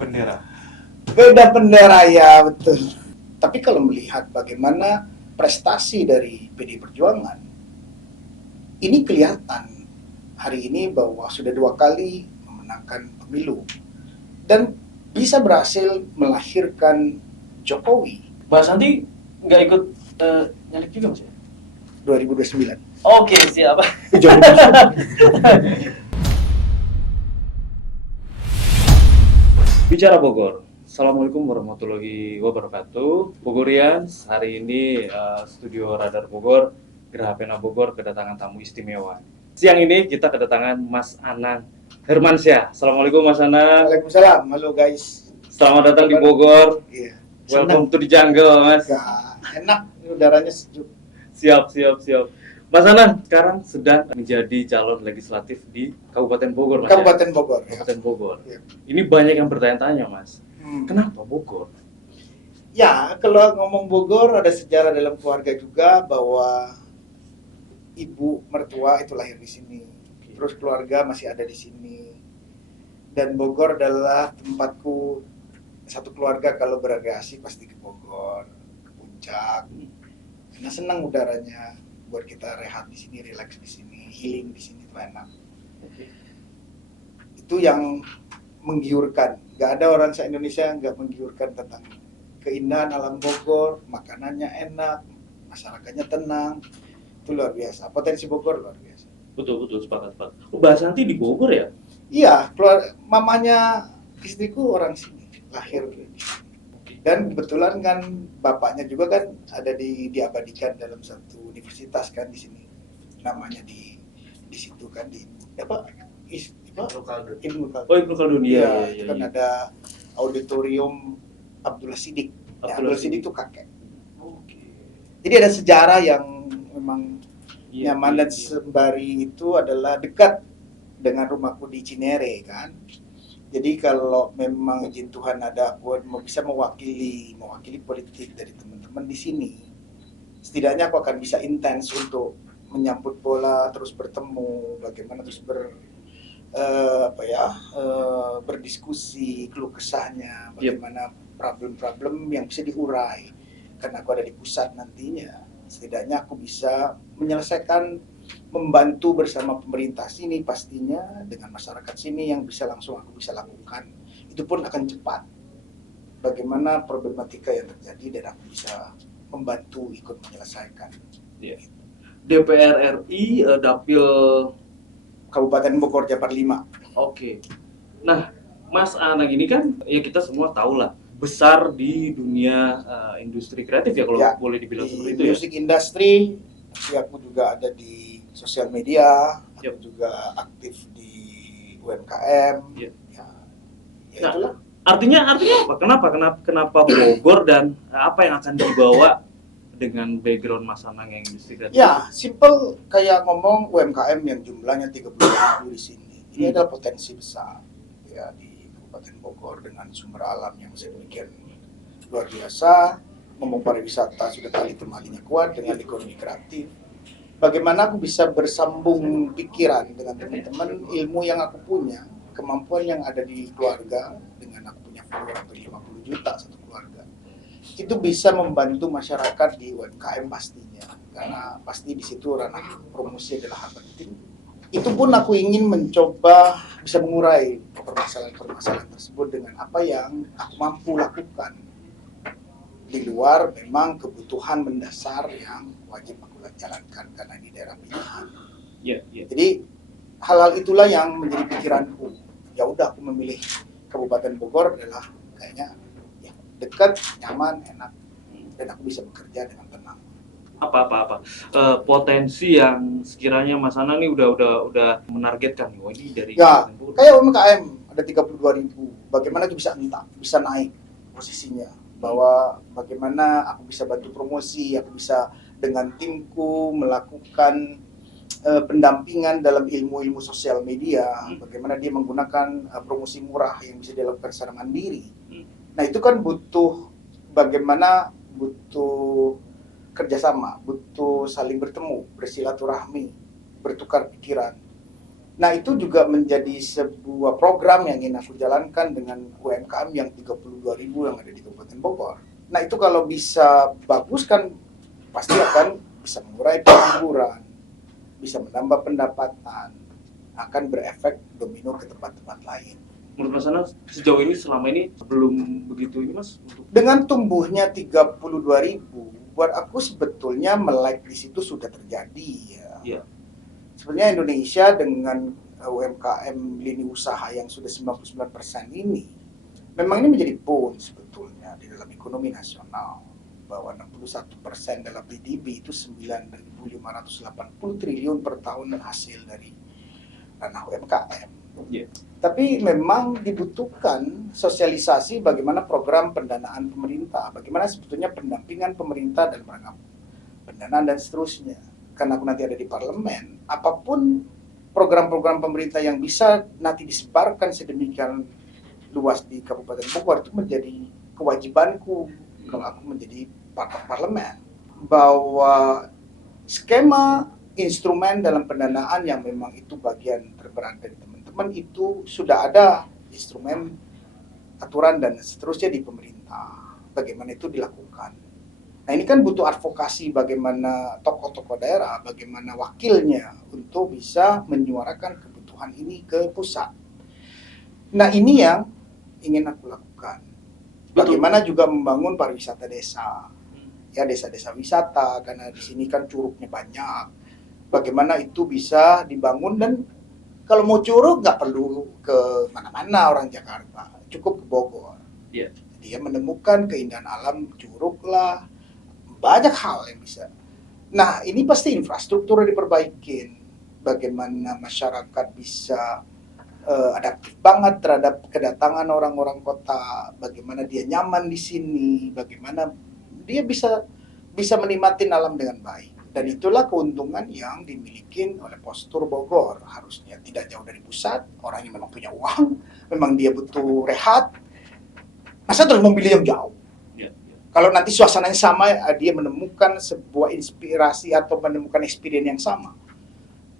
bendera. Beda bendera ya, betul. Tapi kalau melihat bagaimana prestasi dari PD Perjuangan, ini kelihatan hari ini bahwa sudah 2 kali memenangkan pemilu dan bisa berhasil melahirkan Jokowi Mbak Santi nggak ikut nyalek juga mas ya? 2029. Oke, siap. Jokowi. Bicara Bogor. Assalamualaikum warahmatullahi wabarakatuh. Bogorians, hari ini studio Radar Bogor, Geraha Pena Bogor kedatangan tamu istimewa. Siang ini kita kedatangan Mas Anang Hermansyah. Assalamualaikum Mas Anang. Waalaikumsalam. Halo guys. Selamat datang di Bogor. Iya. Welcome to the jungle, Mas. Enak, udaranya sejuk. Siap. Mas Anang sekarang sedang menjadi calon legislatif di Kabupaten Bogor, Mas. Kabupaten Bogor. Ya. Kabupaten Bogor. Ya. Ini banyak yang bertanya-tanya, Mas. Kenapa Bogor? Ya, kalau ngomong Bogor ada sejarah dalam keluarga juga bahwa ibu mertua itu lahir di sini. Terus keluarga masih ada di sini. Dan Bogor adalah tempatku, satu keluarga kalau berekreasi pasti ke Bogor, ke puncak. Karena senang udaranya, buat kita rehat di sini, relax di sini, healing di sini itu enak. Itu yang menggiurkan. Gak ada orang se-Indonesia yang gak menggiurkan tentang keindahan alam Bogor, makanannya enak, masyarakatnya tenang. Itu luar biasa. Potensi Bogor luar biasa. Betul, sepakat. Oh, Mbak Santi di Bogor ya? Iya, mamanya istriku orang sini, lahir di sini. Dan kebetulan kan bapaknya juga kan ada diabadikan dalam satu universitas kan di sini. Namanya di situ kan di apa? Ibnu Khaldun. Oh, Ibnu Khaldun. Iya, Iya. kan ada auditorium Abdullah Siddiq. Abdullah Siddiq itu kakek. Oke. Jadi ada sejarah yang memang nyaman dan sembari itu adalah dekat dengan rumahku di Cinere kan. Jadi kalau memang izin Tuhan ada aku bisa mewakili politik dari teman-teman di sini, setidaknya aku akan bisa intens untuk menyambut bola, terus bertemu, bagaimana terus berdiskusi, keluh kesahnya, bagaimana problem-problem yang bisa diurai. Karena aku ada di pusat nantinya, setidaknya aku bisa menyelesaikan, membantu bersama pemerintah sini pastinya dengan masyarakat sini yang bisa langsung aku bisa lakukan. Itu pun akan cepat. Bagaimana problematika yang terjadi dan aku bisa membantu ikut menyelesaikan. Yeah. DPR RI Dapil Kabupaten Bogor Jabar 5. Oke. Nah, Mas Anang ini kan ya kita semua tahu lah besar di dunia industri kreatif ya kalau boleh dibilang seperti itu ya. Music industry, aku juga ada di sosial media, aku juga aktif di UMKM. Ya itulah. Artinya apa? Kenapa Bogor dan apa yang akan dibawa dengan background Mas Anang yang industri kreatif? Ya, simple kayak ngomong UMKM yang jumlahnya 30.000 di sini. Ini adalah potensi besar ya di Kabupaten Bogor dengan sumber alam yang sedemikian luar biasa. Ngomong pariwisata sudah tali temalinya kuat dengan ekonomi kreatif. Bagaimana aku bisa bersambung pikiran dengan teman-teman, ilmu yang aku punya, kemampuan yang ada di keluarga, dengan aku punya follower hampir 50 juta satu keluarga. Itu bisa membantu masyarakat di UMKM pastinya, karena pasti di situ ranah promosi adalah hal penting. Itu pun aku ingin mencoba bisa mengurai permasalahan-permasalahan tersebut dengan apa yang aku mampu lakukan. Di luar memang kebutuhan mendasar yang wajib aku jalankan karena di daerah pilihan. Jadi hal-hal itulah yang menjadi pikiranku. Ya udah aku memilih Kabupaten Bogor adalah kayaknya ya dekat, nyaman, enak, dan aku bisa bekerja dengan tenang. Apa potensi yang sekiranya Mas Anang ini udah menargetkan nih, ini dari kayak UMKM ada 32.000. Bagaimana itu bisa naik posisinya? Bahwa bagaimana aku bisa bantu promosi, aku bisa dengan timku melakukan pendampingan dalam ilmu-ilmu sosial media, bagaimana dia menggunakan promosi murah yang bisa dilakukan secara mandiri. Nah itu kan butuh kerjasama, butuh saling bertemu, bersilaturahmi, bertukar pikiran. Nah, itu juga menjadi sebuah program yang ingin aku jalankan dengan UMKM yang 32.000 yang ada di Kabupaten Bogor. Nah, itu kalau bisa bagus kan pasti akan bisa mengurai pengangguran, bisa menambah pendapatan, akan berefek domino ke tempat-tempat lain. Menurut Mas Ana sejauh ini selama ini belum begitu ini Mas untuk Dengan tumbuhnya 32.000, buat aku sebetulnya melek di situ sudah terjadi ya. ya. Sebenarnya Indonesia dengan UMKM lini usaha yang sudah 99% ini, memang ini menjadi bone sebetulnya di dalam ekonomi nasional, bahwa 61% dalam PDB itu 9.580 triliun per tahun hasil dari ranah UMKM. Ya. Tapi memang dibutuhkan sosialisasi bagaimana program pendanaan pemerintah, bagaimana sebetulnya pendampingan pemerintah dalam rangka pendanaan dan seterusnya. Karena aku nanti ada di parlemen, apapun program-program pemerintah yang bisa nanti disebarkan sedemikian luas di Kabupaten Bogor itu menjadi kewajibanku kalau aku menjadi parlemen, bahwa skema instrumen dalam pendanaan yang memang itu bagian terberat dari teman-teman itu sudah ada instrumen aturan dan seterusnya di pemerintah, bagaimana itu dilakukan. Nah, ini kan butuh advokasi bagaimana tokoh-tokoh daerah, bagaimana wakilnya untuk bisa menyuarakan kebutuhan ini ke pusat. Nah, ini yang ingin aku lakukan. Bagaimana juga membangun pariwisata desa. Ya, desa-desa wisata, karena di sini kan curugnya banyak. Bagaimana itu bisa dibangun, dan kalau mau curug nggak perlu ke mana-mana orang Jakarta, cukup ke Bogor. Iya. Dia menemukan keindahan alam curug lah, banyak hal yang bisa. Nah, ini pasti infrastruktur diperbaikin. Bagaimana masyarakat bisa adaptif banget terhadap kedatangan orang-orang kota, bagaimana dia nyaman di sini, bagaimana dia bisa menikmati alam dengan baik. Dan itulah keuntungan yang dimiliki oleh Postur Bogor. Harusnya tidak jauh dari pusat, orang yang memang punya uang, memang dia butuh rehat, masa terus memilih yang jauh. Kalau nanti suasananya sama, dia menemukan sebuah inspirasi atau menemukan experience yang sama.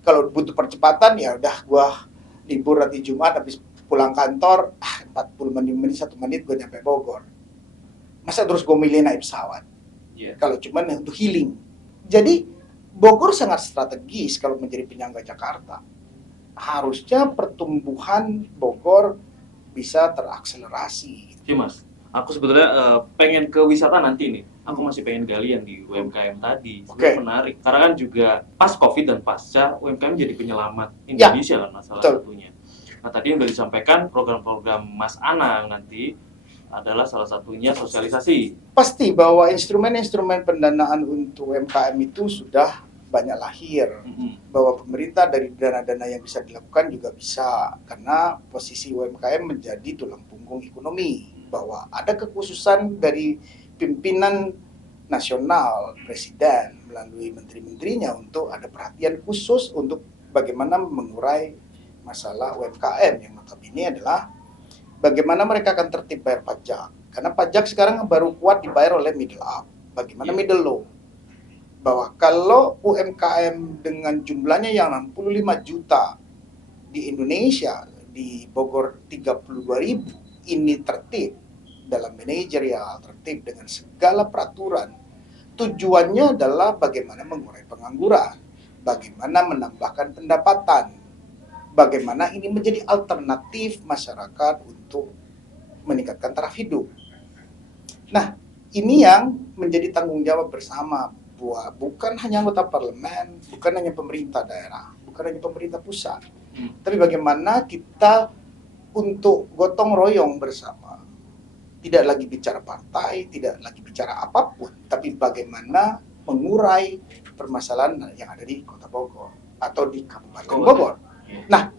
Kalau butuh percepatan, ya udah gua libur nanti Jumat, habis pulang kantor, 40 menit, 1 menit gue nyampe Bogor. Masa terus gue milih naik pesawat? Yeah. Kalau cuma untuk healing. Jadi Bogor sangat strategis kalau menjadi penyangga Jakarta. Harusnya pertumbuhan Bogor bisa terakselerasi. Sih Mas, aku sebetulnya pengen ke wisata nanti nih. Aku masih pengen gali yang di UMKM tadi. Oke. Menarik. Karena kan juga pas COVID dan pasca UMKM jadi penyelamat Indonesia kan masalah satunya. Nah tadi yang sudah disampaikan program-program Mas Ana nanti adalah salah satunya sosialisasi. Pasti bahwa instrumen-instrumen pendanaan untuk UMKM itu sudah banyak lahir. Bahwa pemerintah dari dana-dana yang bisa dilakukan juga bisa, karena posisi UMKM menjadi tulang punggung ekonomi. Bahwa ada kekhususan dari pimpinan nasional, presiden melalui menteri-menterinya untuk ada perhatian khusus untuk bagaimana mengurai masalah UMKM, yang notabene adalah bagaimana mereka akan tertib bayar pajak. Karena pajak sekarang baru kuat dibayar oleh middle up. Bagaimana middle low? Bahwa kalau UMKM dengan jumlahnya yang 65 juta di Indonesia, di Bogor 32.000, ini tertib dalam manajerial, tertib dengan segala peraturan. Tujuannya adalah bagaimana mengurai pengangguran, bagaimana menambahkan pendapatan, bagaimana ini menjadi alternatif masyarakat untuk meningkatkan taraf hidup. Nah, ini yang menjadi tanggung jawab bersama, bukan hanya anggota parlemen, bukan hanya pemerintah daerah, bukan hanya pemerintah pusat, tapi bagaimana kita untuk gotong royong bersama. Tidak lagi bicara partai, tidak lagi bicara apapun, tapi bagaimana mengurai permasalahan yang ada di Kota Bogor atau di Kabupaten Bogor. Nah,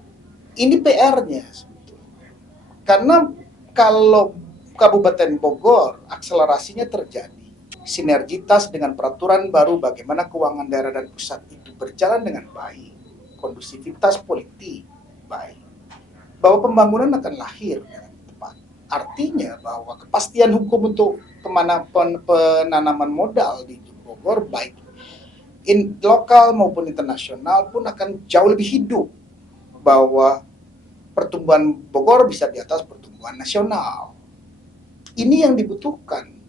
ini PR-nya sebetulnya. Karena kalau Kabupaten Bogor akselerasinya terjadi, sinergitas dengan peraturan baru, bagaimana keuangan daerah dan pusat itu berjalan dengan baik, kondusivitas politik baik, bahwa pembangunan akan lahir dengan tepat. Artinya bahwa kepastian hukum untuk penanaman modal di Bogor, baik lokal maupun internasional, pun akan jauh lebih hidup. bahwa pertumbuhan Bogor bisa di atas pertumbuhan nasional. Ini yang dibutuhkan.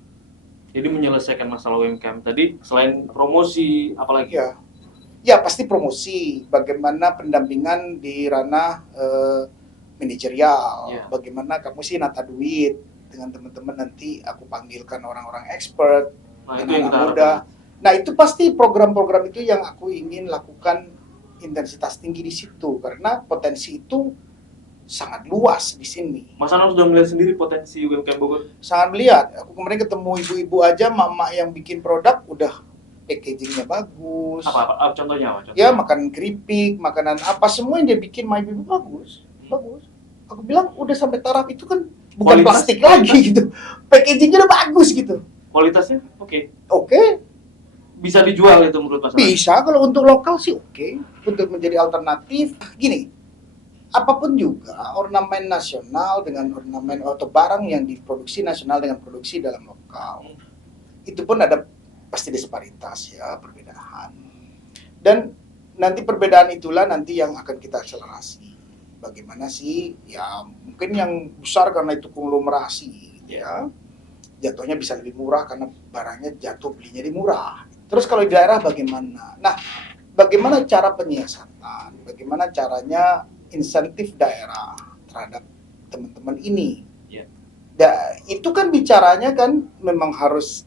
Jadi menyelesaikan masalah UMKM tadi, selain promosi, apalagi? Ya pasti promosi. Bagaimana pendampingan di ranah manajerial. Ya. Bagaimana kamu sih nata duit dengan teman-teman, nanti aku panggilkan orang-orang expert, Nah, itu yang kita muda. harapkan. Nah, itu pasti program-program itu yang aku ingin lakukan intensitas tinggi di situ, karena potensi itu sangat luas di sini. Mas Anam sudah melihat sendiri potensi UMKM Bogor? Sangat melihat. Aku kemarin ketemu ibu-ibu aja, mak-mak yang bikin produk udah packagingnya bagus. Apa contohnya? Ya, makan keripik, makanan apa, semua yang dia bikin sama ibu bagus. Bagus. Aku bilang udah sampai taraf itu kan bukan Kualitas? plastik lagi gitu. Packagingnya udah bagus gitu. Kualitasnya oke. Oke. Bisa dijual itu menurut Mas Anam? Bisa, kalau untuk lokal sih oke. Untuk menjadi alternatif, gini, apapun juga ornamen nasional dengan ornamen atau barang yang diproduksi nasional dengan produksi dalam lokal, itu pun ada pasti disparitas ya, perbedaan. Dan nanti perbedaan itulah nanti yang akan kita akselerasi. Bagaimana sih, ya mungkin yang besar karena itu konglomerasi gitu ya, jatuhnya bisa lebih murah karena barangnya jatuh belinya di murah. Terus kalau di daerah bagaimana? Nah, bagaimana cara penyiasatan? Bagaimana caranya insentif daerah terhadap teman-teman ini? Ya. Itu kan bicaranya kan memang harus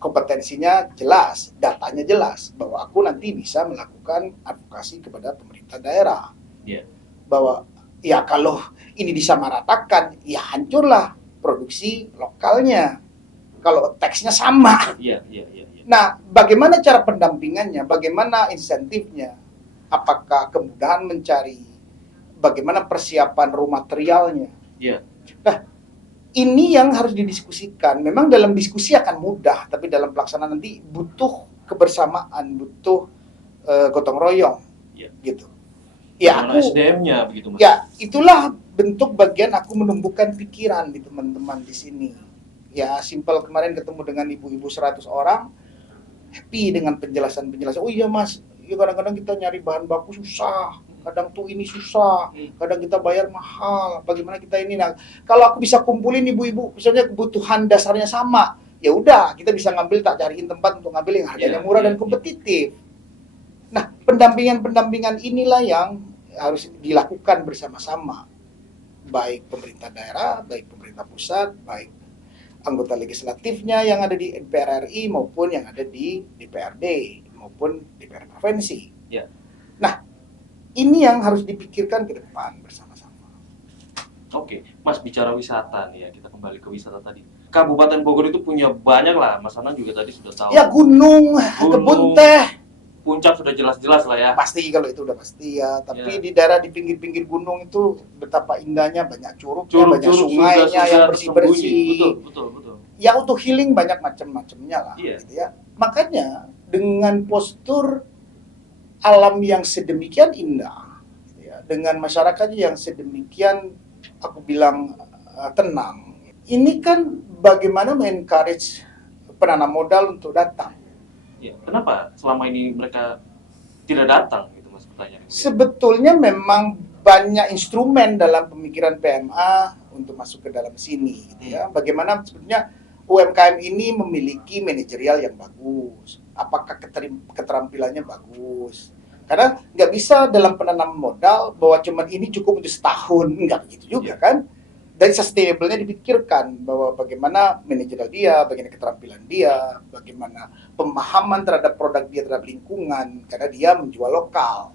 kompetensinya jelas, datanya jelas, bahwa aku nanti bisa melakukan advokasi kepada pemerintah daerah. Ya. Bahwa ya kalau ini disamaratakan, ya hancurlah produksi lokalnya. Kalau teksnya sama. Iya. Nah, bagaimana cara pendampingannya? Bagaimana insentifnya? Apakah kemudahan mencari? Bagaimana persiapan raw materialnya? Iya. Nah, ini yang harus didiskusikan. Memang dalam diskusi akan mudah, tapi dalam pelaksanaan nanti butuh kebersamaan, butuh gotong royong, gitu. Ya, aku SDM-nya begitu, Mas. Ya, itulah bentuk bagian aku menumbuhkan pikiran di teman-teman di sini. Ya, simpel kemarin ketemu dengan ibu-ibu 100 orang, happy dengan penjelasan-penjelasan. Oh iya Mas, ya kadang-kadang kita nyari bahan baku susah, kadang tuh ini susah, kadang kita bayar mahal, bagaimana kita ini. Nah, kalau aku bisa kumpulin ibu-ibu, misalnya kebutuhan dasarnya sama, ya udah kita bisa ngambil, tak cariin tempat untuk ngambil yang harganya murah dan kompetitif. Nah, pendampingan-pendampingan inilah yang harus dilakukan bersama-sama, baik pemerintah daerah, baik pemerintah pusat, baik anggota legislatifnya yang ada di DPR RI maupun yang ada di DPRD maupun DPR provinsi. Ya. Nah, ini yang harus dipikirkan ke depan bersama-sama. Oke, Mas, bicara wisata nih ya, kita kembali ke wisata tadi. Kabupaten Bogor itu punya banyak lah, Mas Anang juga tadi sudah tahu. Ya, gunung, kebun teh. Puncak sudah jelas-jelas lah ya. Pasti, kalau itu udah pasti ya. Tapi di daerah di pinggir-pinggir gunung itu betapa indahnya, banyak curugnya, banyak sungainya yang bersih-bersih. Betul. Ya untuk healing banyak macam-macamnya lah, gitu ya. Makanya dengan postur alam yang sedemikian indah, gitu ya, dengan masyarakatnya yang sedemikian, aku bilang tenang. Ini kan bagaimana mengencourage penanam modal untuk datang. Ya, kenapa selama ini mereka tidak datang gitu, Mas, pertanyaan? Sebetulnya memang banyak instrumen dalam pemikiran PMA untuk masuk ke dalam sini, gitu ya. Bagaimana sebetulnya UMKM ini memiliki manajerial yang bagus, apakah keterampilannya bagus. Karena nggak bisa dalam penanam modal bahwa cuma ini cukup untuk setahun, nggak begitu juga kan. Dari sustainable-nya dipikirkan bahwa bagaimana manajerial dia, bagaimana keterampilan dia, bagaimana pemahaman terhadap produk dia terhadap lingkungan, karena dia menjual lokal.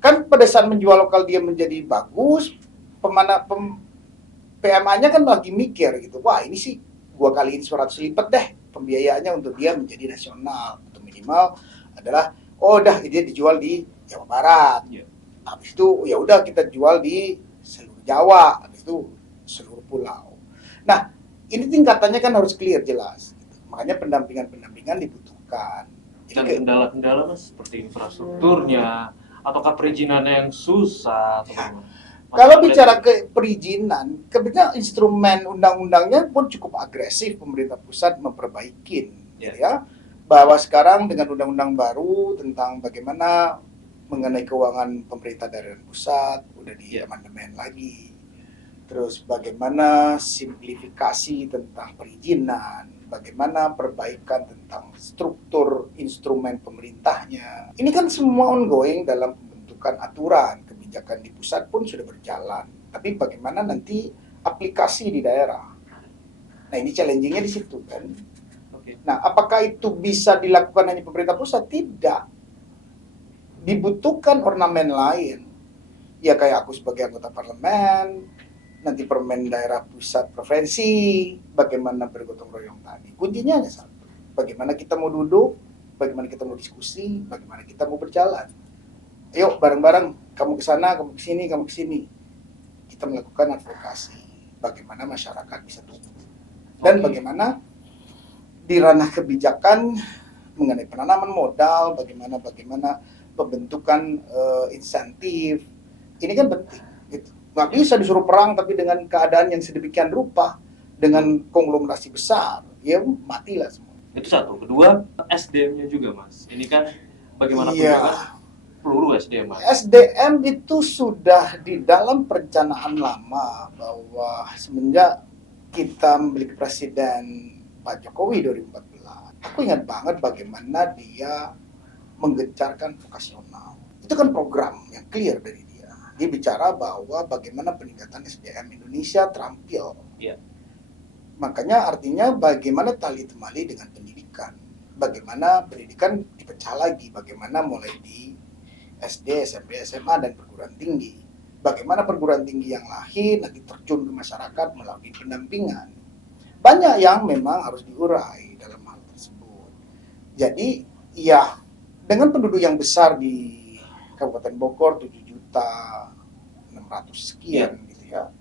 Kan pada saat menjual lokal dia menjadi bagus, PMA-nya kan lagi mikir gitu, wah ini sih gua kaliin 100 lipat deh pembiayaannya untuk dia menjadi nasional, atau minimal adalah dia dijual di Jawa Barat. Habis itu ya udah kita jual di seluruh Jawa, habis itu seluruh pulau. Nah, ini tingkatannya kan harus clear, jelas. Makanya pendampingan dibutuhkan. Dan kendala-kendala, Mas, seperti infrastrukturnya, ataukah perizinannya yang susah? Kalau bicara ke perizinan, kebetulan instrumen undang-undangnya pun cukup agresif pemerintah pusat memperbaikin, gitu ya. Bahwa sekarang dengan undang-undang baru tentang bagaimana mengenai keuangan pemerintah daerah dan pusat udah di amandemen lagi. Terus bagaimana simplifikasi tentang perizinan, bagaimana perbaikan tentang struktur instrumen pemerintahnya. Ini kan semua ongoing dalam pembentukan aturan, kebijakan di pusat pun sudah berjalan. Tapi bagaimana nanti aplikasi di daerah. Nah, ini challenging-nya di situ kan. Nah, apakah itu bisa dilakukan hanya pemerintah pusat? Tidak. Dibutuhkan ornamen lain. Ya kayak aku sebagai anggota parlemen, nanti permen daerah pusat provinsi, bagaimana bergotong royong tadi. Kuncinya hanya satu. Bagaimana kita mau duduk, bagaimana kita mau diskusi, bagaimana kita mau berjalan. Ayo bareng-bareng, kamu ke sana, kamu ke sini, kamu ke sini. Kita melakukan advokasi. Bagaimana masyarakat bisa tumbuh. Dan bagaimana di ranah kebijakan mengenai penanaman modal, bagaimana pembentukan insentif, ini kan penting. Gitu. Nggak bisa disuruh perang tapi dengan keadaan yang sedemikian rupa, dengan konglomerasi besar, ya matilah semua. Itu satu. Kedua, SDM-nya juga, Mas. Ini kan bagaimanapun juga peluru SDM, Mas. SDM itu sudah di dalam perencanaan lama, bahwa semenjak kita memiliki Presiden Pak Jokowi 2014. Aku ingat banget bagaimana dia menggencarkan vokasional. Itu kan program yang clear dari dia. Dia bicara bahwa bagaimana peningkatan SDM Indonesia terampil. Iya. Makanya artinya bagaimana tali temali dengan pendidikan. Bagaimana pendidikan dipecah lagi. Bagaimana mulai di SD, SMP, SMA, dan perguruan tinggi. Bagaimana perguruan tinggi yang lahir nanti terjun ke masyarakat melalui pendampingan. Banyak yang memang harus diurai dalam hal tersebut. Jadi, ya, dengan penduduk yang besar di Kabupaten Bogor 7.600.000 sekian gitu ya,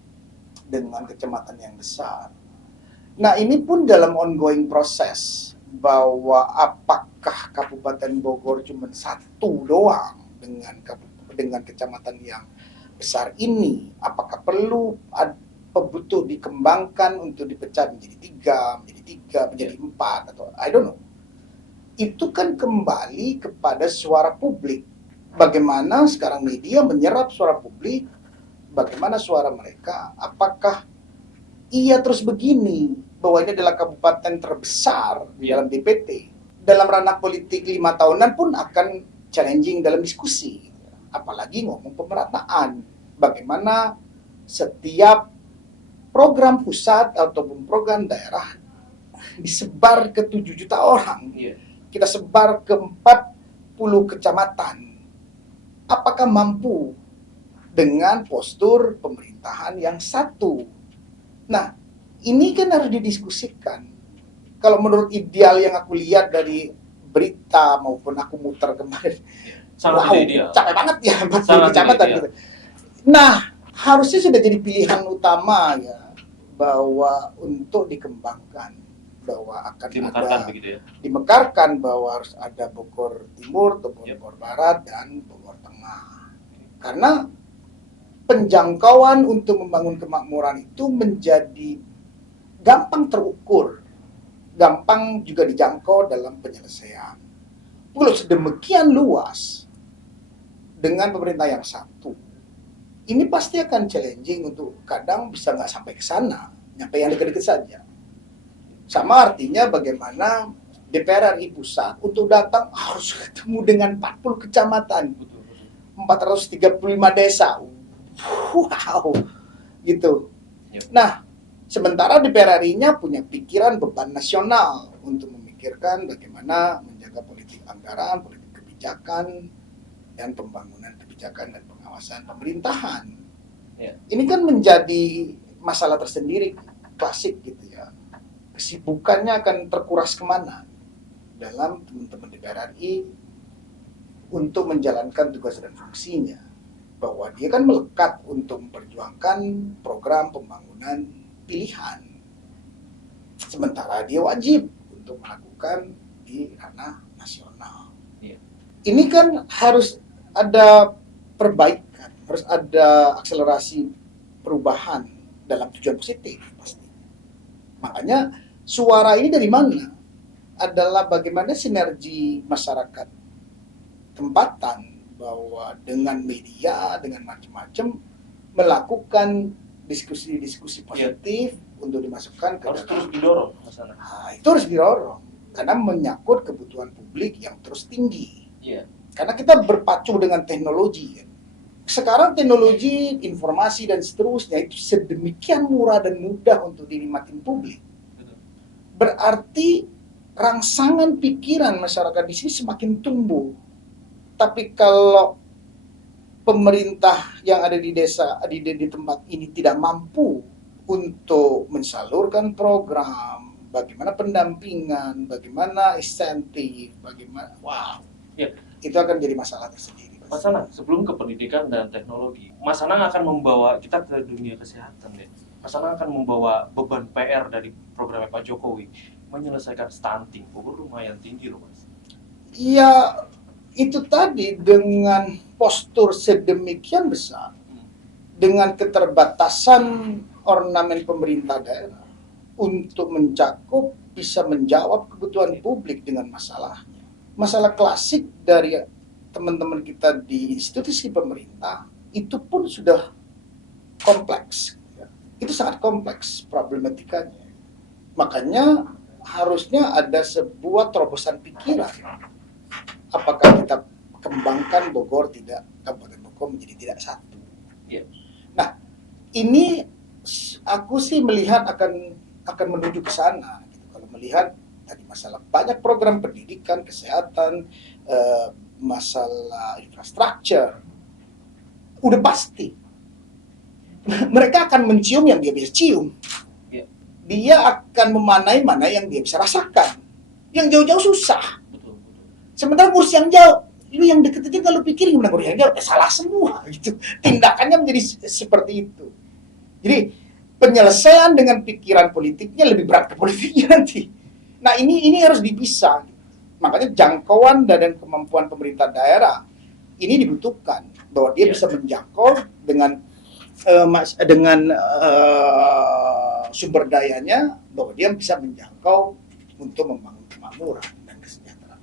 dengan kecamatan yang besar. Nah, ini pun dalam ongoing proses bahwa apakah Kabupaten Bogor cuma satu doang dengan kecamatan yang besar ini, apakah perlu butuh dikembangkan untuk dipecah menjadi 3, menjadi 4, atau I don't know. Itu kan kembali kepada suara publik. Bagaimana sekarang media menyerap suara publik, bagaimana suara mereka, apakah iya terus begini, bahwa ini adalah kabupaten terbesar dalam DPT. Dalam ranah politik 5 tahunan pun akan challenging dalam diskusi. Apalagi ngomong pemerataan. Bagaimana setiap program pusat ataupun program daerah disebar ke 7 juta orang. Kita sebar ke 40 kecamatan. Apakah mampu dengan postur pemerintahan yang satu? Nah, ini kan harus didiskusikan. Kalau menurut ideal yang aku lihat dari berita maupun aku muter kemarin, sangat ideal. Capek banget ya 40 kecamatan gitu. Nah, harusnya sudah jadi pilihan utama ya, bahwa untuk dikembangkan, bahwa akan dimekarkan, ada begitu ya? Dimekarkan bahwa harus ada Bogor Timur, Bogor Barat, dan Bogor Tengah. Karena penjangkauan untuk membangun kemakmuran itu menjadi gampang terukur, gampang juga dijangkau dalam penyelesaian. Kalau sedemikian luas dengan pemerintah yang satu, ini pasti akan challenging untuk kadang bisa nggak sampai ke sana, nyampe yang dekat-dekat saja. Sama artinya bagaimana DPR RI pusat untuk datang harus ketemu dengan 40 kecamatan, 435 desa. Wow, gitu. Nah, sementara DPR RI-nya punya pikiran beban nasional untuk memikirkan bagaimana menjaga politik anggaran, politik kebijakan, dan pembangunan kebijakan dan pengawasan pemerintahan. Ini kan menjadi masalah tersendiri, klasik gitu ya. Kesibukannya akan terkuras kemana dalam teman-teman DPR RI untuk menjalankan tugas dan fungsinya, bahwa dia kan melekat untuk memperjuangkan program pembangunan pilihan, sementara dia wajib untuk melakukan di ranah nasional. Ini kan harus ada perbaikan, harus ada akselerasi perubahan dalam tujuan positif pasti. Makanya suara ini dari mana? Adalah bagaimana sinergi masyarakat tempatan bahwa dengan media, dengan macam-macam melakukan diskusi-diskusi positif untuk dimasukkan ke Harus dalam. terus didorong, Mas Anang. Nah, itu harus didorong karena menyangkut kebutuhan publik yang terus tinggi. Iya. Karena kita berpacu dengan teknologi. Sekarang teknologi, informasi dan seterusnya itu sedemikian murah dan mudah untuk dinikmatin publik. Betul. Berarti rangsangan pikiran masyarakat di sini semakin tumbuh. Tapi kalau pemerintah yang ada di desa di tempat ini tidak mampu untuk mensalurkan program, bagaimana pendampingan, bagaimana insentif, bagaimana, wow, Ya. itu akan jadi masalah tersendiri. Mas Anang, sebelum ke pendidikan dan teknologi, Mas Anang akan membawa kita ke dunia kesehatan deh. Mas Anang akan membawa beban PR dari programnya Pak Jokowi menyelesaikan stunting. Bogor lumayan tinggi loh, Mas. Ya, itu tadi dengan postur sedemikian besar, dengan keterbatasan ornamen pemerintah daerah untuk mencakup bisa menjawab kebutuhan publik dengan masalahnya. Masalah klasik dari teman-teman kita di institusi pemerintah itu pun sudah kompleks. Itu sangat kompleks problematikanya. Makanya harusnya ada sebuah terobosan pikiran. Apakah kita kembangkan Bogor tidak, Kabupaten Bogor menjadi tidak satu. Iya. Nah, ini aku sih melihat akan menuju ke sana. Gitu. Kalau melihat tadi masalah banyak program pendidikan, kesehatan, masalah infrastruktur, udah pasti mereka akan mencium yang dia bisa cium. Iya. Dia akan memanai mana yang dia bisa rasakan. Yang jauh-jauh susah. Betul. Sementara kursi yang jauh, lu yang deket aja kalau pikir gimana kursi yang jauh, salah semua gitu. Tindakannya menjadi seperti itu. Jadi penyelesaian dengan pikiran politiknya lebih berat ke politiknya nanti. Nah ini harus dipisah. Makanya jangkauan dan kemampuan pemerintah daerah ini dibutuhkan bahwa dia bisa menjangkau dengan sumber dayanya, bahwa dia bisa menjangkau untuk membangun kemakmuran dan kesejahteraan.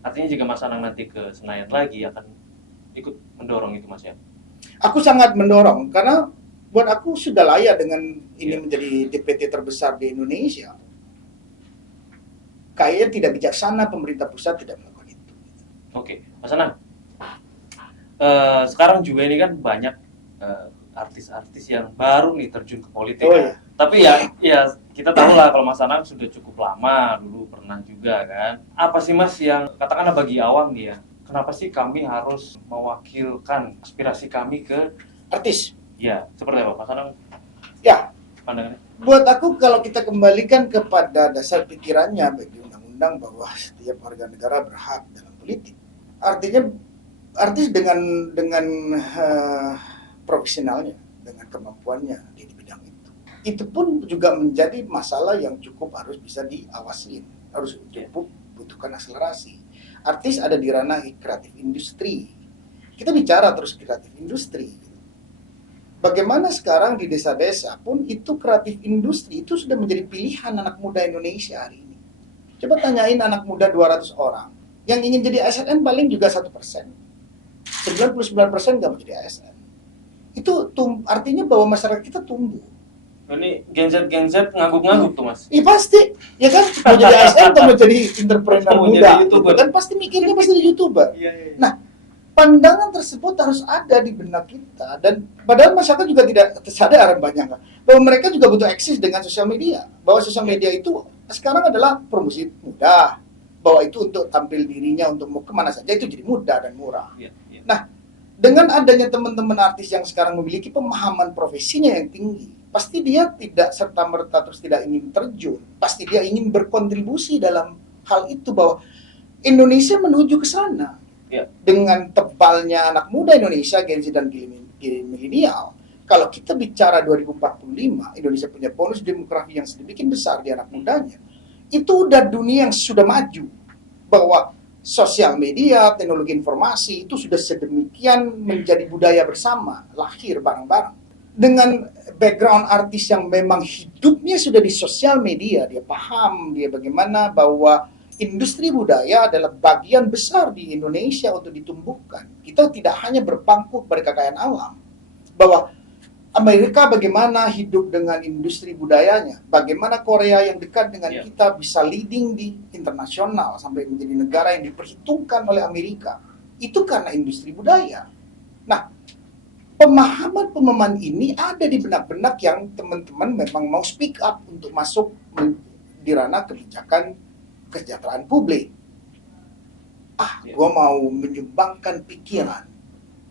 Artinya jika Mas Anang nanti ke Senayan lagi akan ikut mendorong itu, Mas ya? Aku sangat mendorong karena buat aku sudah layak dengan ini menjadi DPT terbesar di Indonesia. Kayaknya tidak bijaksana pemerintah pusat tidak melakukan itu. Oke, Mas Anang. Sekarang juga ini kan banyak artis-artis yang baru nih terjun ke politik. Oh, ya. Tapi ya kita tahu lah kalau Mas Anang sudah cukup lama dulu pernah juga kan. Apa sih Mas yang katakanlah bagi awam nih ya, kenapa sih kami harus mewakilkan aspirasi kami ke Artis. ya seperti apa Mas Anang Ya, pandangannya? buat aku kalau kita kembalikan kepada dasar pikirannya bagi undang-undang bahwa setiap warga negara berhak dalam politik. Artinya artis dengan profesionalnya, dengan kemampuannya di bidang itu pun juga menjadi masalah yang cukup harus bisa diawasi, harus cukup butuhkan akselerasi. Artis ada di ranah kreatif industri. Kita bicara terus kreatif industri. Bagaimana sekarang di desa-desa pun itu kreatif industri itu sudah menjadi pilihan anak muda Indonesia hari ini. Coba tanyain anak muda 200 orang yang ingin jadi ASN paling juga 1%. 99% nggak mau jadi ASN. Itu artinya bahwa masyarakat kita tumbuh. Ini Gen Z ngangguk-ngangguk tuh Mas. Iya pasti, ya kan mau jadi ASN atau mau jadi entrepreneur Mau muda, jadi YouTuber. gitu kan pasti mikirnya pasti jadi YouTuber. Iya. Nah, pandangan tersebut harus ada di benak kita dan padahal masyarakat juga tidak sadar banyak bahwa mereka juga butuh eksis dengan sosial media, bahwa sosial media itu sekarang adalah promosi mudah, bahwa itu untuk tampil dirinya untuk mau kemana saja itu jadi mudah dan murah. Iya. Nah, dengan adanya teman-teman artis yang sekarang memiliki pemahaman profesinya yang tinggi, pasti dia tidak serta-merta terus tidak ingin terjun, pasti dia ingin berkontribusi dalam hal itu bahwa Indonesia menuju ke sana. Ya. Dengan tebalnya anak muda Indonesia, Gen Z dan milenial, kalau kita bicara 2045, Indonesia punya bonus demografi yang sedemikian besar di anak mudanya, itu udah dunia yang sudah maju, bahwa sosial media, teknologi informasi itu sudah sedemikian menjadi budaya bersama, lahir bareng-bareng. Dengan background artis yang memang hidupnya sudah di sosial media, dia paham, dia bagaimana bahwa industri budaya adalah bagian besar di Indonesia untuk ditumbuhkan. Kita tidak hanya berpangku pada kekayaan alam, bahwa Amerika bagaimana hidup dengan industri budayanya, bagaimana Korea yang dekat dengan kita bisa leading di internasional sampai menjadi negara yang diperhitungkan oleh Amerika. Itu karena industri budaya. Nah, pemahaman ini ada di benak-benak yang teman-teman memang mau speak up untuk masuk di ranah kebijakan kesejahteraan publik. Gue mau menyumbangkan pikiran,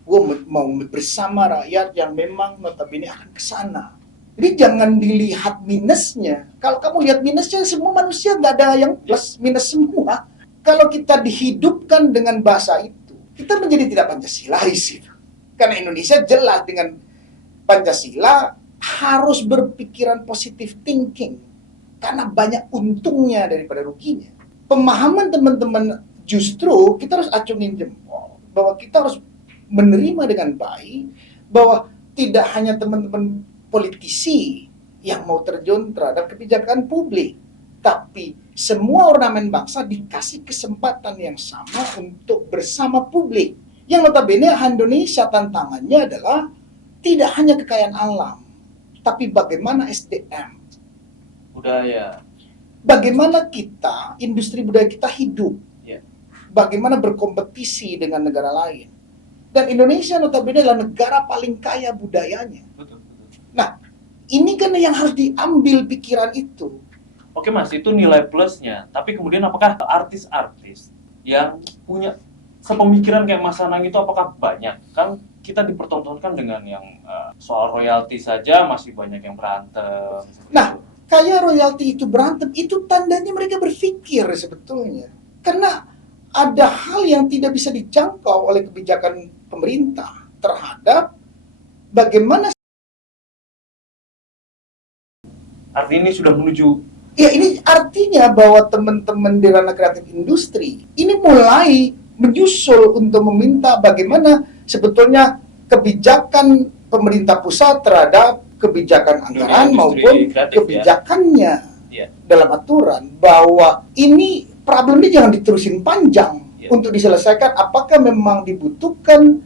gue mau bersama rakyat yang memang notabene akan ke sana. Jadi jangan dilihat minusnya. Kalau kamu lihat minusnya, semua manusia nggak ada yang plus minus semua. Kalau kita dihidupkan dengan bahasa itu, kita menjadi tidak Pancasilais itu. Karena Indonesia jelas dengan Pancasila harus berpikiran positive thinking. Karena banyak untungnya daripada ruginya. Pemahaman teman-teman justru kita harus acungin jempol. Bahwa kita harus menerima dengan baik. Bahwa tidak hanya teman-teman politisi yang mau terjun terhadap kebijakan publik. Tapi semua ornamen bangsa dikasih kesempatan yang sama untuk bersama publik. Yang notabene Indonesia tantangannya adalah tidak hanya kekayaan alam, tapi bagaimana SDM, budaya, bagaimana kita, industri budaya kita hidup, bagaimana berkompetisi dengan negara lain. Dan Indonesia notabene adalah negara paling kaya budayanya. Betul. Nah, ini kan yang harus diambil pikiran itu. Oke Mas, itu nilai plusnya. Tapi kemudian apakah artis-artis yang punya sepemikiran kayak Mas Anang itu apakah banyak? Kan kita dipertontonkan dengan yang soal royalti saja masih banyak yang berantem. Nah, kayak royalti itu berantem, itu tandanya mereka berpikir sebetulnya. Karena ada hal yang tidak bisa dijangkau oleh kebijakan pemerintah terhadap bagaimana. Artinya ini sudah menuju. Ya, ini artinya bahwa teman-teman di ranah kreatif industri ini mulai menyusul untuk meminta bagaimana sebetulnya kebijakan pemerintah pusat terhadap kebijakan anggaran maupun kreatif, kebijakannya dalam aturan, bahwa ini problemnya jangan diterusin panjang untuk diselesaikan. Apakah memang dibutuhkan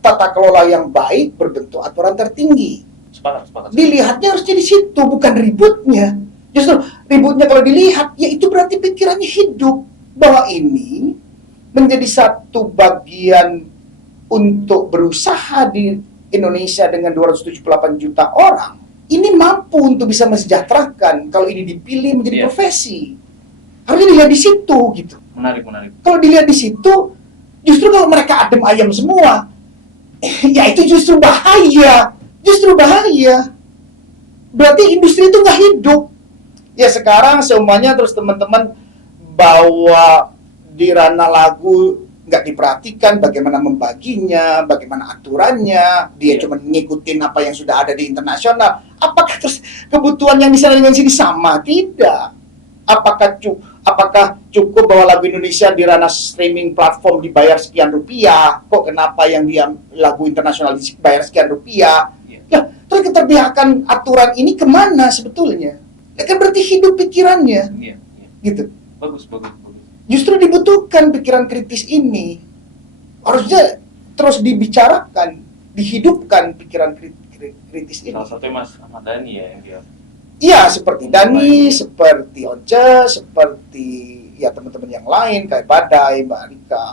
tata kelola yang baik berbentuk aturan tertinggi? Sepakat. Dilihatnya harus di situ, bukan ributnya. Justru ributnya kalau dilihat, ya itu berarti pikirannya hidup bahwa ini menjadi satu bagian untuk berusaha di Indonesia dengan 278 juta orang. Ini mampu untuk bisa mensejahterakan kalau ini dipilih menjadi profesi. Harusnya dilihat di situ gitu. Menarik. Kalau dilihat di situ, justru kalau mereka adem ayam semua, ya itu justru bahaya. Berarti industri itu nggak hidup. Ya sekarang semuanya terus teman-teman bawa di ranah lagu nggak diperhatikan bagaimana membaginya, bagaimana aturannya, dia cuma ngikutin apa yang sudah ada di internasional. Apakah terus kebutuhan yang di sana dengan sini sama? Tidak. Apakah cukup bahwa lagu Indonesia di ranah streaming platform dibayar sekian rupiah? Kok kenapa yang dia lagu internasional dibayar sekian rupiah? Ya, terus keterpihakan aturan ini kemana sebetulnya? Ya kan berarti hidup pikirannya. Gitu. Bagus. Justru dibutuhkan pikiran kritis ini. Harusnya terus dibicarakan, dihidupkan pikiran kritis ini. Salah satunya Mas Ahmad Dhani yang dia. Iya, seperti Dhani, seperti Once, seperti ya teman-teman yang lain kayak Badai, Mbak Rika.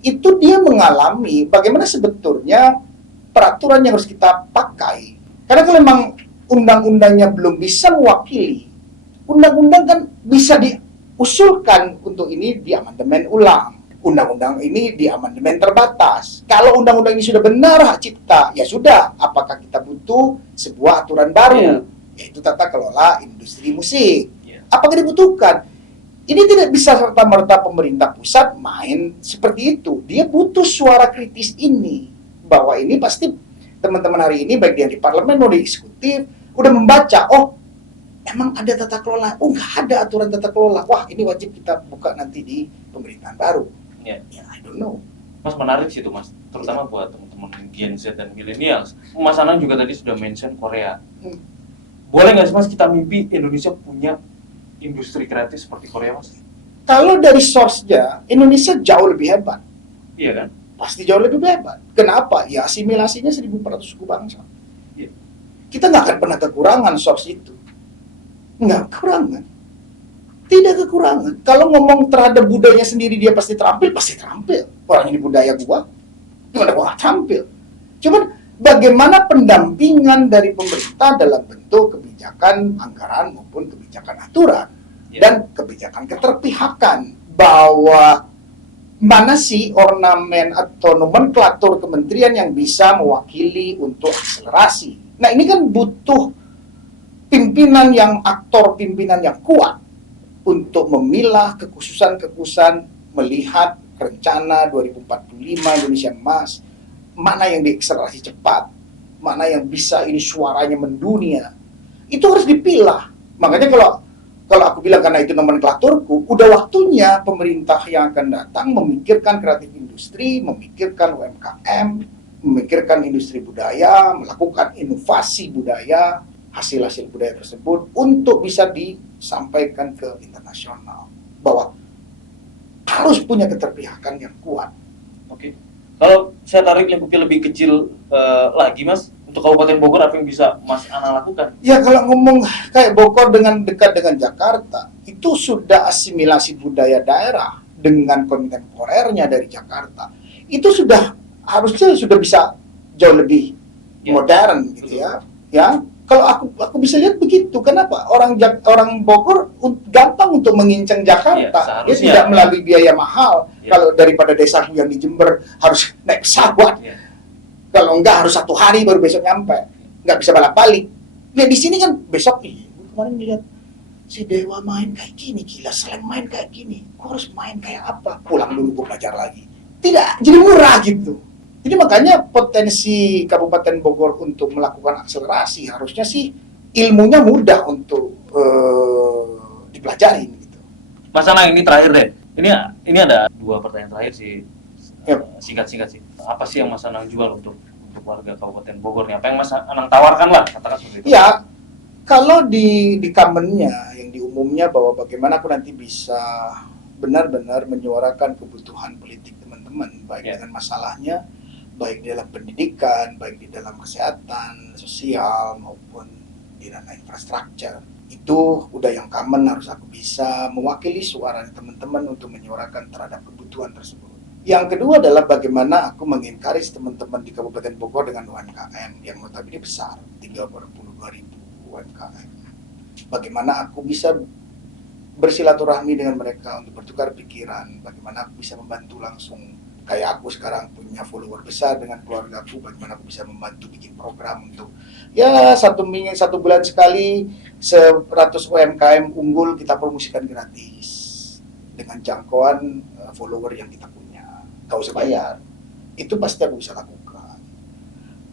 Itu dia mengalami bagaimana sebetulnya peraturan yang harus kita pakai. Karena kalau memang undang-undangnya belum bisa mewakili, undang-undang kan bisa diusulkan untuk ini diamandemen ulang. Undang-undang ini diamandemen terbatas. Kalau undang-undang ini sudah benar hak cipta, ya sudah. Apakah kita butuh sebuah aturan baru, yaitu tata kelola industri musik? Apakah dibutuhkan? Ini tidak bisa serta-merta pemerintah pusat main seperti itu. Dia butuh suara kritis ini, bahwa ini pasti teman-teman hari ini baik yang di parlemen maupun di eksekutif udah membaca, oh emang ada tata kelola, oh nggak ada aturan tata kelola, wah ini wajib kita buka nanti di pemerintahan baru. Ya, I don't know. Mas, menarik sih itu Mas, terutama buat teman-teman Gen Z dan millennials. Mas Anang juga tadi sudah mention Korea. Boleh nggak sih Mas kita mimpi Indonesia punya industri kreatif seperti Korea Mas? Kalau dari source-nya, Indonesia jauh lebih hebat. Iya kan? Pasti jauh lebih hebat. Kenapa? Ya asimilasinya 1.400 suku bangsa. Iya. Kita nggak akan pernah kekurangan source itu. Nggak kekurangan. Tidak kekurangan. Kalau ngomong terhadap budayanya sendiri dia pasti terampil, pasti terampil. Orang ini budaya gua, gimana gua nggak terampil? Cuman bagaimana pendampingan dari pemerintah dalam bentuk kebijakan anggaran maupun kebijakan aturan dan kebijakan keterpihakan, bahwa mana sih ornamen atau nomenklatur kementerian yang bisa mewakili untuk akselerasi. Nah ini kan butuh pimpinan yang aktor pimpinan yang kuat untuk memilah kekhususan-kekhususan, melihat rencana 2045 Indonesia Emas, mana yang diakselerasi cepat, mana yang bisa ini suaranya mendunia. Itu harus dipilah. Makanya kalau aku bilang karena itu nomenklaturku, udah waktunya pemerintah yang akan datang memikirkan kreatif industri, memikirkan UMKM, memikirkan industri budaya, melakukan inovasi budaya, hasil-hasil budaya tersebut untuk bisa disampaikan ke internasional. Bahwa harus punya keterpihakan yang kuat. Oke. Kalau saya tarik lingkupnya lebih kecil lagi, Mas, untuk Kabupaten Bogor apa yang bisa Mas Ana lakukan? Ya kalau ngomong kayak Bogor dengan dekat dengan Jakarta, itu sudah asimilasi budaya daerah dengan kontemporernya dari Jakarta. Itu harusnya sudah bisa jauh lebih modern gitu ya. Ya, kalau aku bisa lihat begitu. Kenapa? Orang Bogor gampang untuk mengincang Jakarta. Dia tidak melalui biaya mahal. Kalau daripada desaku yang di Jember harus naik pesawat. Kalau enggak harus 1 hari baru besok nyampe, nggak bisa balik-balik. Nah di sini kan besok kemarin lihat si Dewa main kayak gini, gila selain main kayak gini, gua harus main kayak apa? Pulang dulu gua belajar lagi. Tidak, jadi murah gitu. Jadi makanya potensi Kabupaten Bogor untuk melakukan akselerasi harusnya sih ilmunya mudah untuk dipelajari gitu. Mas Anang, ini terakhir deh. Ini ada 2 pertanyaan terakhir sih. Singkat-singkat sih. Apa sih yang Mas Anang jual untuk warga Kabupaten Bogor nih? Apa yang Mas Anang tawarkan lah, katakan seperti itu. Ya, kalau di kamennya yang di umumnya bahwa bagaimana aku nanti bisa benar-benar menyuarakan kebutuhan politik teman-teman, baik dengan masalahnya, baik di dalam pendidikan, baik di dalam kesehatan, sosial maupun di ranah infrastruktur. Itu udah yang common, harus aku bisa mewakili suara teman-teman untuk menyuarakan terhadap kebutuhan tersebut. Yang kedua adalah bagaimana aku mengencourage teman-teman di Kabupaten Bogor dengan UMKM yang notabene besar, 32.000 UMKM. Bagaimana aku bisa bersilaturahmi dengan mereka untuk bertukar pikiran, bagaimana aku bisa membantu langsung. Kayak aku sekarang punya follower besar dengan keluarga aku, bagaimana aku bisa membantu bikin program untuk ya 1 bulan sekali 100 UMKM unggul kita promosikan gratis dengan jangkauan follower yang kita punya. Gak usah bayar, itu pasti aku bisa lakukan.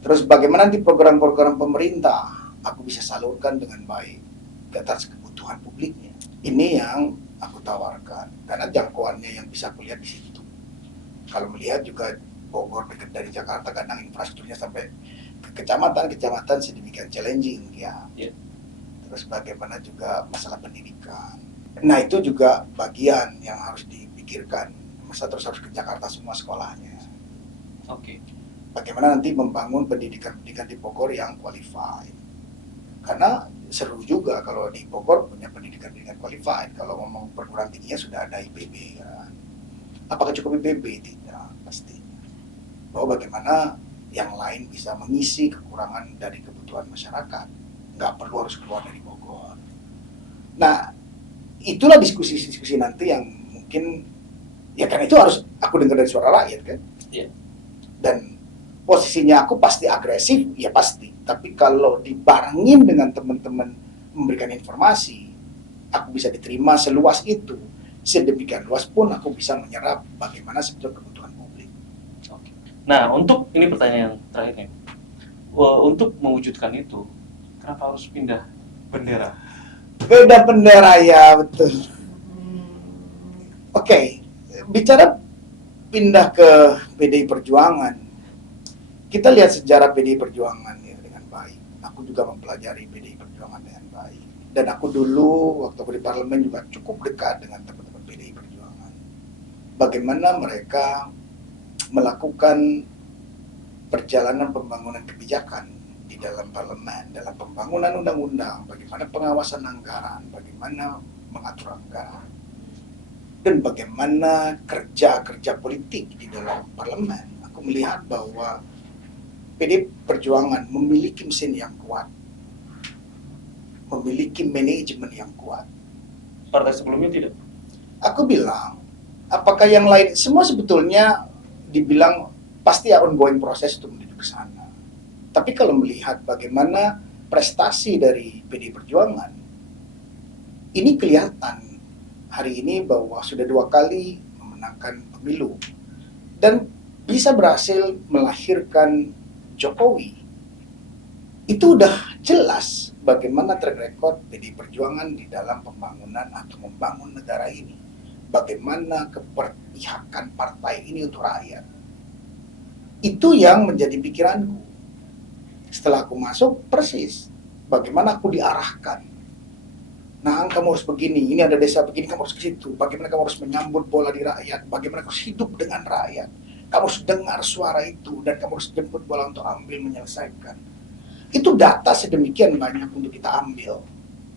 Terus bagaimana nanti program-program pemerintah aku bisa salurkan dengan baik ke atas kebutuhan publiknya. Ini yang aku tawarkan karena jangkauannya yang bisa aku lihat di situ. Kalau melihat juga Bogor dekat dari Jakarta, kadang infrastrukturnya sampai ke kecamatan sedemikian challenging ya. Terus bagaimana juga masalah pendidikan. Nah itu juga bagian yang harus dipikirkan. Masa terus harus ke Jakarta semua sekolahnya. Oke. Bagaimana nanti membangun pendidikan di Bogor yang qualified. Karena seru juga kalau di Bogor punya pendidikan qualified. Kalau ngomong perguruan tingginya sudah ada IPB kan. Apakah cukup IPB? Tidak, pastinya. Bahwa bagaimana yang lain bisa mengisi kekurangan dari kebutuhan masyarakat. Nggak perlu harus keluar dari Bogor. Nah, itulah diskusi-diskusi nanti yang mungkin ya karena itu harus aku dengar dari suara rakyat kan. Dan posisinya aku pasti agresif, ya pasti. Tapi kalau dibarengin dengan teman-teman memberikan informasi, aku bisa diterima seluas itu. Sedemikian luas pun aku bisa menyerap bagaimana sebetulnya kebutuhan publik. Nah, untuk ini pertanyaan terakhirnya. Untuk mewujudkan itu, kenapa harus pindah bendera? Beda bendera ya, betul. Oke. Bicara pindah ke PDI Perjuangan, kita lihat sejarah PDI Perjuangan ya dengan baik. Aku juga mempelajari PDI Perjuangan dengan baik. Dan aku dulu waktu aku di parlemen juga cukup dekat dengan teman-teman PDI Perjuangan. bagaimana mereka melakukan perjalanan pembangunan kebijakan di dalam parlemen, dalam pembangunan undang-undang, bagaimana pengawasan anggaran, bagaimana mengatur anggaran, dan bagaimana kerja-kerja politik di dalam parlemen. Aku melihat bahwa PD Perjuangan memiliki mesin yang kuat, memiliki manajemen yang kuat. Partai sebelumnya tidak? Aku bilang, apakah yang lain, semua sebetulnya dibilang pasti ongoing proses untuk menuju ke sana. Tapi kalau melihat bagaimana prestasi dari PD Perjuangan, ini kelihatan hari ini bahwa sudah 2 kali memenangkan pemilu dan bisa berhasil melahirkan Jokowi. Itu udah jelas bagaimana track record PD Perjuangan di dalam pembangunan atau membangun negara ini. Bagaimana keberpihakan partai ini untuk rakyat. Itu yang menjadi pikiranku. Setelah aku masuk, persis bagaimana aku diarahkan. Nah, kamu harus begini, ini ada desa begini, kamu harus ke situ. Bagaimana kamu harus menyambut bola di rakyat, bagaimana kamu harus hidup dengan rakyat. Kamu harus dengar suara itu, dan kamu harus jemput bola untuk ambil, menyelesaikan. Itu data sedemikian banyak untuk kita ambil.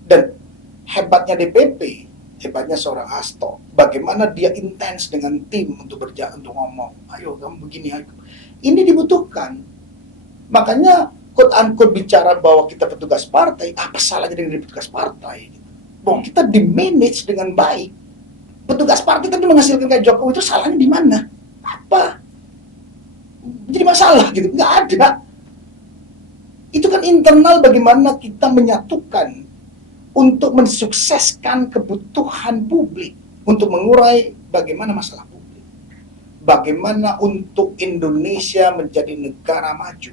Dan hebatnya DPP, hebatnya seorang Hasto, bagaimana dia intens dengan tim untuk untuk ngomong, ayo kamu begini, ayo. Ini dibutuhkan. Makanya quote-unquote bicara bahwa kita petugas partai, apa salahnya dengan petugas partai? Bahwa kita di-manage dengan baik. Petugas partai tapi menghasilkan kayak Jokowi, itu salahnya di mana? Apa? Jadi masalah gitu, nggak ada. Itu kan internal bagaimana kita menyatukan untuk mensukseskan kebutuhan publik, untuk mengurai bagaimana masalah publik. Bagaimana untuk Indonesia menjadi negara maju.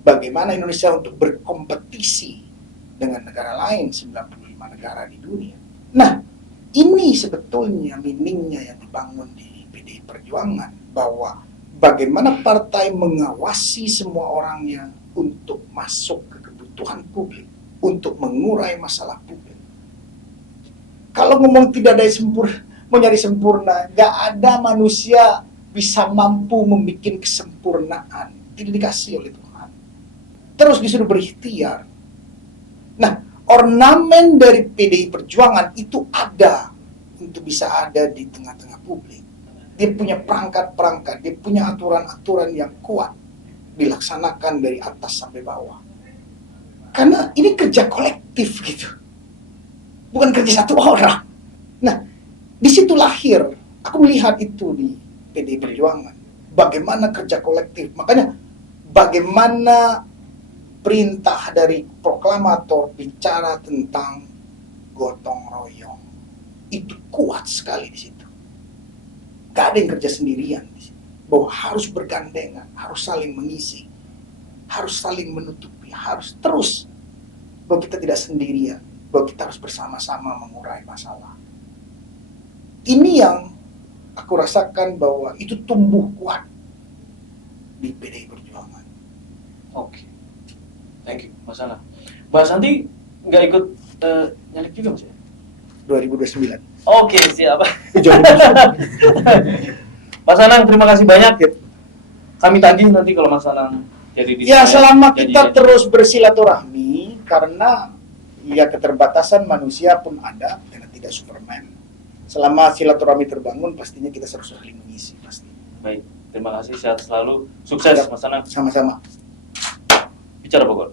Bagaimana Indonesia untuk berkompetisi dengan negara lain, 95 negara di dunia. Nah, ini sebetulnya meaningnya yang dibangun di PD Perjuangan, bahwa bagaimana partai mengawasi semua orangnya untuk masuk ke kebutuhan publik, untuk mengurai masalah publik. Kalau ngomong tidak ada yang sempurna, mau nyari sempurna, gak ada manusia bisa mampu membuat kesempurnaan. Tidak dikasih oleh Tuhan. Terus disuruh berikhtiar. Nah, ornamen dari PDI Perjuangan itu ada untuk bisa ada di tengah-tengah publik. Dia punya perangkat-perangkat, dia punya aturan-aturan yang kuat, dilaksanakan dari atas sampai bawah. Karena ini kerja kolektif gitu, bukan kerja satu orang. Nah, di situ lahir, aku melihat itu di PDI Perjuangan, bagaimana kerja kolektif. Makanya bagaimana perintah dari proklamator bicara tentang gotong royong itu kuat sekali di situ. Gak ada yang kerja sendirian di situ. Bahwa harus bergandengan, harus saling mengisi, harus saling menutupi, harus terus. Bahwa kita tidak sendirian, bahwa kita harus bersama-sama mengurai masalah. Ini yang aku rasakan bahwa itu tumbuh kuat di PDI Perjuangan. Oke. Thank you, Mas Anang. Mbak Santi nggak ikut nyalek juga, Mas ya? 2029. Oke, siap. Jangan Mas Anang, terima kasih banyak. Kami tagih nanti kalau Mas Anang jadi di ya, selama jadi- kita terus bersilaturahmi, karena ya keterbatasan manusia pun ada, karena tidak Superman. Selama silaturahmi terbangun, pastinya kita harus saling mengisi, pasti. Baik, terima kasih, sehat selalu. Sukses, Mas Anang. Sama-sama. Bicara Bogor.